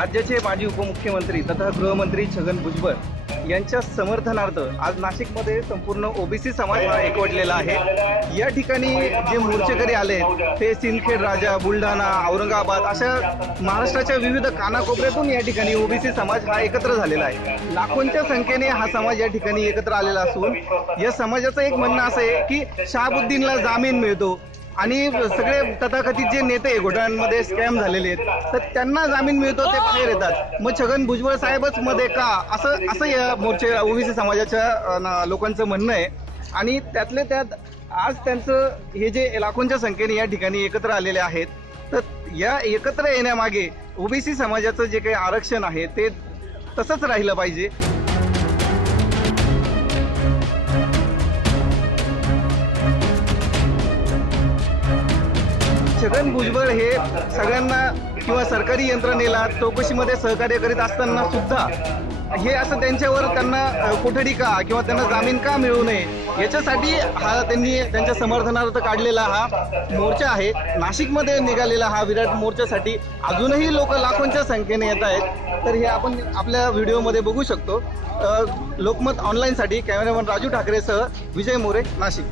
राज्याचे माजी उपमुख्यमंत्री तथा गृहमंत्री छगन भुजबळ यांच्या समर्थनार्थ आज नाशिकमध्ये संपूर्ण ओबीसी समाज हा एकवटलेला आहे। या ठिकाणी जे मोर्चेकरी आले ते सिंदखेड राजा, बुलढाणा, औरंगाबाद अशा महाराष्ट्राच्या विविध कानाकोपऱ्यातून या ठिकाणी ओबीसी समाज हा एकत्र झालेला आहे। लाखोंच्या संख्येने हा समाज या ठिकाणी एकत्र आलेला असून या समाजाचं एक म्हणणं असं आहे की शहाबुद्दीनला जामीन मिळतो आणि सगळे तथाकथित जे नेते घोटाळ्यांमध्ये स्कॅम झालेले आहेत तर त्यांना जामीन मिळतो, ते बाहेर येतात। मग छगन भुजबळ साहेबच मध्ये का असं या मोर्चे ओबीसी समाजाच्या लोकांचं म्हणणं आहे। आणि त्यातले त्यात आज त्यांचं हे जे लाखोंच्या संख्येने या ठिकाणी एकत्र आलेले आहेत तर या एकत्र येण्यामागे ओबीसी समाजाचं जे काही आरक्षण आहे ते तसंच राहिलं पाहिजे। छगन भुजबळ हे सगळ्यांना किंवा सरकारी यंत्रणेला चौकशीमध्ये सहकार्य करीत असताना सुद्धा हे असं त्यांना कोठडी का किंवा त्यांना जामीन का मिळू नये याच्यासाठी हा त्यांनी त्यांच्या समर्थनार्थ काढलेला हा मोर्चा आहे। नाशिकमध्ये निघालेला हा विराट मोर्चासाठी अजूनही लोक लाखोंच्या संख्येने येत आहेत। तर हे आपण आपल्या व्हिडिओमध्ये बघू शकतो। लोकमत ऑनलाईनसाठी कॅमेरामन राजू ठाकरेसह विजय मोरे, नाशिक।